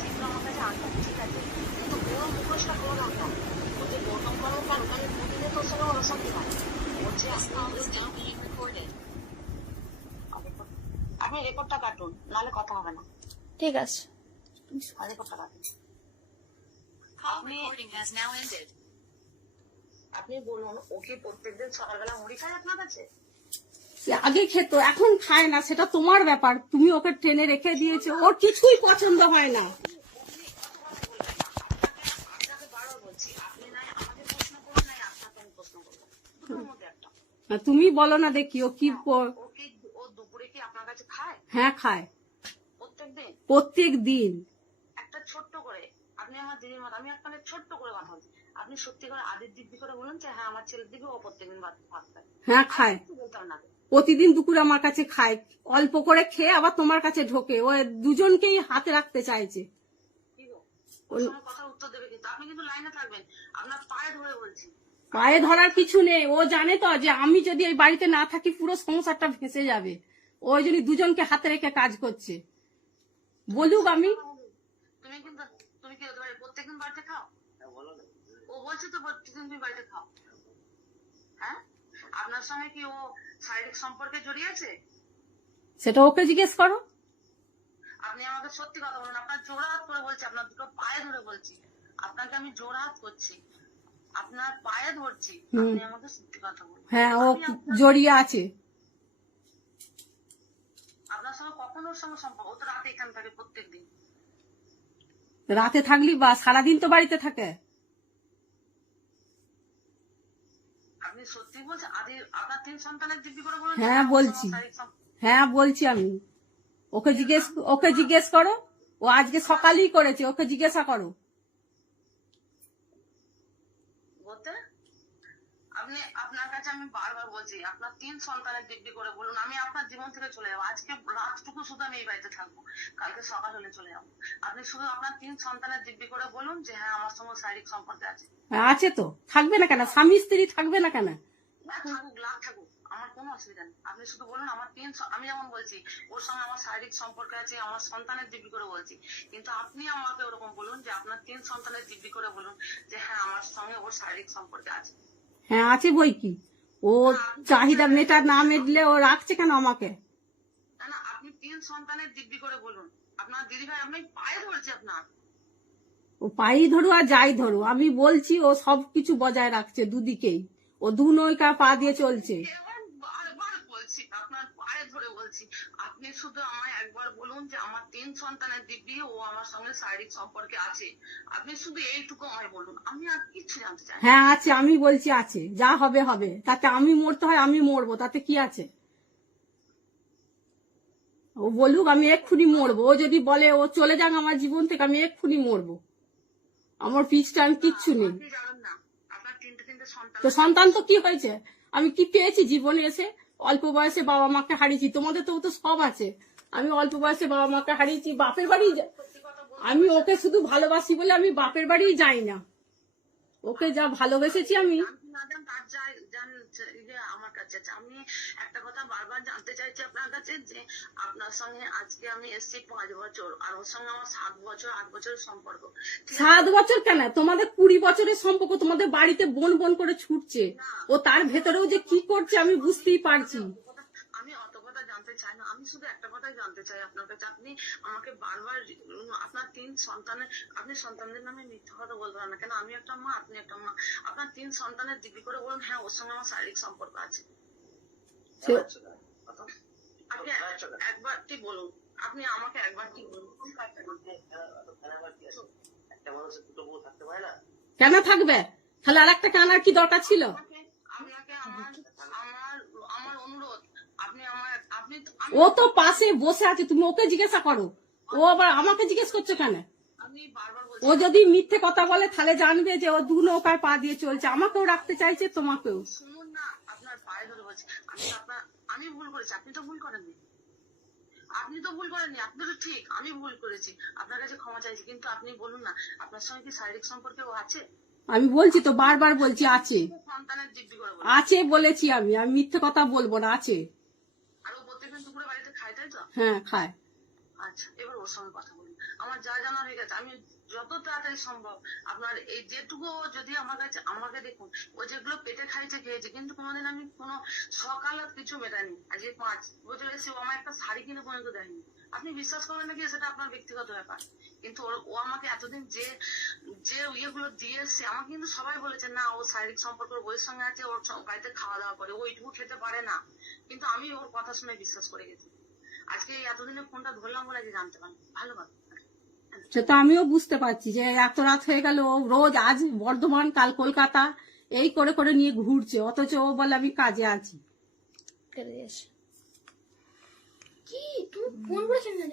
সেগুলো আমার কাছে আনবে, ঠিক আছে, কিন্তু পুরো মুখোশটা পুরো দরকার। ও যে গৌতম কর্মকার ওখানে দুদিনে তোর সঙ্গে ওর অশান্তি হয়। বলছে আপনি রেকর্ডটা কাটুন, নাহলে কথা হবে না। ঠিক আছে। রেকর্ডটা কাটুন। আপনি বলুন, ওকে প্রত্যেকদিন সকালবেলা মুড়ি খায় আপনার কাছে? আগে খেত, এখন খায় না, সেটা তোমার ব্যাপার। তুমি ওকে ট্রেনে রেখে দিয়েছো, ওর কিছুই পছন্দ হয় না। আপনাকে বারবার বলছি, আপনি নাই আমাকে প্রশ্ন করুন, নাই আপনাকে আমি প্রশ্ন করবো, দুটোর মধ্যে একটা। তুমি বলো না দেখি ও কি ওকে ও দুপুরে কি আপনার কাছে খায়? হ্যাঁ খায়, প্রত্যেকদিন। প্রত্যেক দিন। একটা ছোট্ট করে, আপনি আমার দিদির মতো, আমি আপনাকে ছোট্ট করে কথা বলছি, আপনি সত্যি করে আদির দিব্যি করে বলুন যে হ্যাঁ আমার ছেলের দিকে ও প্রত্যেকদিন ভাত খায়। হ্যাঁ খায়, বলতাম না, প্রতিদিন দুপুরে আমার কাছে খায়, অল্প করে খেয়ে আবার তোমার কাছে ঢোকে। ও দুজনকেই হাতে রাখতে চাইছে। কথা উত্তর দেবে, কিন্তু আপনি কিন্তু লাইনে থাকবেন, আপনার পায়ে ধরে বলছি। পায়ে ধরার কিছু নেই, ও জানে তো যে আমি যদি এই বাড়িতে না থাকি পুরো সংসারটা ভেসে যাবে। ওই জন্য দুজনকে হাতে রেখে কাজ করছে। বলুক আমি। তুমি কিন্তু তুমি কি প্রত্যেকদিন বাড়িতে খাও? ও বলছে তো প্রত্যেকদিন তুমি বাড়িতে খাও। হ্যাঁ, আপনার সঙ্গে কি ও শারীরিক সম্পর্কে জড়িয়ে আছে? সেটা ওকে জিজ্ঞেস করো। আপনি আমাকে সত্যি কথা বলুন, আপনার জোড়হাত করে বলছি, আপনার দুটো পায়ে ধরে বলছি, আপনাকে আমি জোড়হাত করছি, আপনার পায়ে ধরছি, আপনি আমাকে সত্যি কথা বলুন। হ্যাঁ ও জড়িয়ে আছে। আপনার সঙ্গে কখন ওর সঙ্গে সম্পর্ক? ও তো রাতে এখানে থাকে প্রত্যেকদিন। রাতে থাকলি বা সারাদিন তো বাড়িতে থাকে। আপনি সত্যি বলছেন? আদি আপনার 3 সন্তানের দিব্যি করে বলুন। হ্যাঁ বলছি, হ্যাঁ বলছি আমি। ওকে জিজ্ঞেস করো, ও আজকে সকালেই করেছে, ওকে জিজ্ঞাসা করো। বলতে আপনি, আপনার কাছে আমি বারবার বলছি আপনার 3 সন্তানের দিব্যি করে বলুন, আমি আপনার জীবন থেকে চলে যাবো, আজকে রাতটুকু শুধু আমি এই বাড়িতে থাকবো, কালকে সকাল হলে চলে যাবো। আপনি শুধু আপনার 3 সন্তানের দিব্যি করে বলুন যে হ্যাঁ আমার সঙ্গে শারীরিক সম্পর্কে আছে। আছে তো, থাকবে না কেন? স্বামী স্ত্রী থাকবে না কেন? থাকুক, লাভ থাকুক, আমার কোনো অসুবিধা নেই। আপনি শুধু বলুন আমার 3, আমি যেমন বলছি ওর সঙ্গে আমার শারীরিক সম্পর্ক আছে, আমার সন্তানের দিব্যি করে বলছি, কিন্তু আপনি আমাকে ওরকম বলুন যে আপনার 3 সন্তানের দিব্যি করে বলুন যে হ্যাঁ আমার সঙ্গে ওর শারীরিক সম্পর্কে আছে। হ্যাঁ আছে বই কি, ও চাহিদা মেটা না মেটলে ও রাখছে কেন আমাকে? না, আপনি 3 সন্তানের দিব্যি করে বলুন। আপনার দিদি ভাই, আপনি পায়ে ধরছে আপনার। ও পাই ধরু আর যাই ধরু, আমি বলছি ও সবকিছু বজায় রাখছে দুদিকেই, ও দু নৌকা পা দিয়ে চলছে। বারবার বলছি, আপনার পায়ে ধরে বলছি, আপনি শুধু আমায় একবার বলুন যে আমার 3 সন্তানের দিব্যি ও আমার সঙ্গে শারীরিক সম্পর্কে আছে। আপনি শুধু এইটুকু আমায় বলুন, আমি আর কিছু জানতে চাই না। হ্যাঁ আছে, আমি বলছি আছে, যা হবে হবে, তাতে আমি মরতে হয় আমি মরবো, তাতে কি আছে? ও বলুক, আমি এক্ষুনি মরবো। ও যদি বলে ও চলে যাক আমার জীবন থেকে, আমি এক্ষুনি মরবো, আমার পিছটা আমি কিচ্ছু নেই। আপনি জানেন না আপনার 3টে সন্তান। তো সন্তান তো কি হয়েছে? আমি কি পেয়েছি জীবনে এসে? অল্প বয়সে বাবা মাকে হারিয়েছি, তোমাদের তো সব আছে। আমি অল্প বয়সে বাবা মাকে হারিয়েছি, বাপের বাড়ি। আমি ওকে শুধু ভালোবাসি বলে আমি বাপের বাড়ি যাই না, ওকে যা ভালোবেসেছি আমি। আমার কাছে আমি একটা কথা বারবার জানতে চাইছি আপনার কাছে, যে আপনার সঙ্গে আজকে আমি এসেছি 5 বছর, আর ওর সঙ্গে আমার 7 বছর 8 বছরের সম্পর্ক। 7 বছর কেন, তোমাদের 20 বছরের সম্পর্ক। তোমাদের বাড়িতে বোন বোন করে ছুটছে, ও তার ভেতরেও যে কি করছে আমি বুঝতেই পারছি। আমি অত কথা জানতে চাই না, আমি শুধু একটা কথাই জানতে চাই আপনার কাছে। আপনি আমাকে বারবার আপনার 3 সন্তানের, আপনি সন্তানদের নামে মিথ্যা কথা বলবেন না কেন? আমি একটা মা, আপনি একটা মা, আপনার 3 সন্তানের দিব্যি করে বলুন হ্যাঁ ওর সঙ্গে আমার শারীরিক সম্পর্ক আছে। আপনি একবারটি বলুন, আপনি আমাকে একবারটি বলুন। কেন থাকবে? তাহলে আর একটা কানার কি দরকার ছিল? আপনাকে আমার অনুরোধ, আপনি আমার, আপনি ও তো পাশে বসে আছে, তুমি ওকে জিজ্ঞাসা করো। ও আবার আমাকে জিজ্ঞেস করছো কেন? আমি বারবার বলছি, ও যদি মিথ্যে কথা বলে তাহলে জানবে যে ও দু নৌকায় পা দিয়ে চলছে, আমাকেও রাখতে চাইছে তোমাকেও। শুনুন না, আপনার পায়ে ধরে বলছি, আমি ভুল করেছি, আপনি তো ভুল করেননি, আপনি তো ভুল করেননি, আপনি তো ঠিক, আমি ভুল করেছি, আপনার কাছে ক্ষমা চাইছি, কিন্তু আপনি বলুন না আপনার সঙ্গে কি শারীরিক সম্পর্কে ও আছে? আমি বলছি তো, বারবার বলছি আছে, সন্তানের দিব্যি করে বলুন। আছে বলেছি আমি মিথ্যে কথা বলবো না, আছে। আর ও প্রত্যেকদিন দুপুরে বাড়িতে খায়, তাই তো? হ্যাঁ খায়। আচ্ছা, এবার ওর সঙ্গে কথা বলুন। আমার যা জানা হয়ে গেছে, আমি যত তাড়াতাড়ি সম্ভব আপনার এই যেটুকু যদি আমার কাছে, আমাকে দেখুন, ও যেগুলো পেটে খাইতে খেয়েছে, কিন্তু কোনোদিন আমি কোনো সকাল আর কিছু মেটাইনি। আজকে 5 বছর এসে ও আমার একটা শাড়ি কিনে পর্যন্ত দেয়নি। আপনি বিশ্বাস করবেন নাকি, সেটা আপনার ব্যক্তিগত ব্যাপার, কিন্তু ও আমাকে এতদিন যে যে ইয়েগুলো দিয়ে এসছে, আমাকে কিন্তু সবাই বলেছে না ও শারীরিক সম্পর্ক ওর বইয়ের সঙ্গে আছে, ওর বাড়িতে খাওয়া দাওয়া করে, ও এইটুকু খেতে পারে না, কিন্তু আমি ওর কথা শুনে বিশ্বাস করে গেছি। আজকে এই এতদিনে ফোনটা ধরলাম বলে আজকে জানতে পারলাম। ভালো কথা। সেটা আমিও বুঝতে পারছি যে এত রাত হয়ে গেল, ও রোজ আজ বর্ধমান কাল কলকাতা এই করে করে নিয়ে ঘুরছে, অথচ ও বলে আমি কাজে আছি। কি তুমি ফোন করেছেন না?